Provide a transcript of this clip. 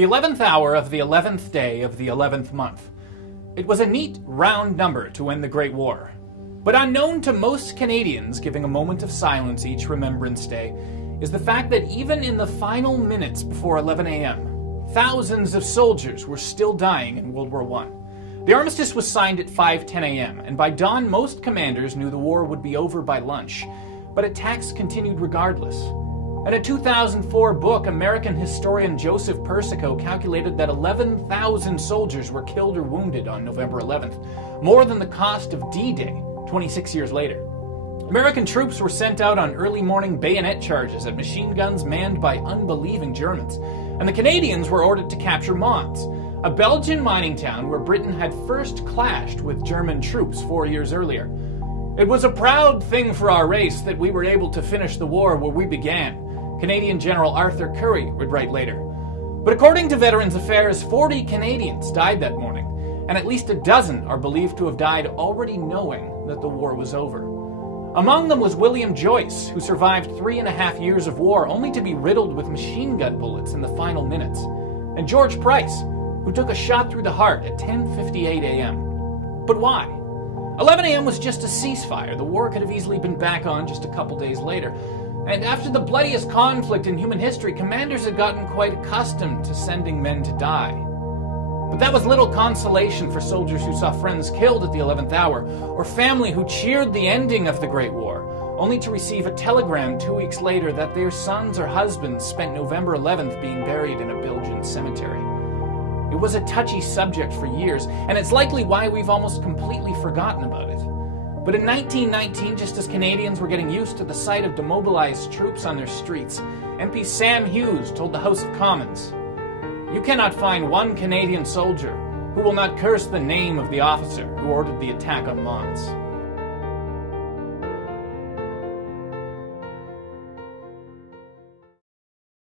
The 11th hour of the 11th day of the 11th month. It was a neat, round number to win the Great War. But unknown to most Canadians giving a moment of silence each Remembrance Day is the fact that even in the final minutes before 11 a.m., thousands of soldiers were still dying in World War I. The armistice was signed at 5:10 a.m., and by dawn most commanders knew the war would be over by lunch. But attacks continued regardless. In a 2004 book, American historian Joseph Persico calculated that 11,000 soldiers were killed or wounded on November 11th, more than the cost of D-Day 26 years later. American troops were sent out on early morning bayonet charges at machine guns manned by unbelieving Germans, and the Canadians were ordered to capture Mons, a Belgian mining town where Britain had first clashed with German troops 4 years earlier. It was a proud thing for our race that we were able to finish the war where we began, Canadian General Arthur Currie would write later. But according to Veterans Affairs, 40 Canadians died that morning, and at least a dozen are believed to have died already knowing that the war was over. Among them was William Joyce, who survived 3.5 years of war only to be riddled with machine gun bullets in the final minutes, and George Price, who took a shot through the heart at 10:58 a.m. But why? 11 a.m. was just a ceasefire. The war could have easily been back on just a couple days later. And after the bloodiest conflict in human history, commanders had gotten quite accustomed to sending men to die. But that was little consolation for soldiers who saw friends killed at the 11th hour, or family who cheered the ending of the Great War, only to receive a telegram 2 weeks later that their sons or husbands spent November 11th being buried in a Belgian cemetery. It was a touchy subject for years, and it's likely why we've almost completely forgotten about it. But in 1919, just as Canadians were getting used to the sight of demobilized troops on their streets, MP Sam Hughes told the House of Commons, "You cannot find one Canadian soldier who will not curse the name of the officer who ordered the attack on Mons."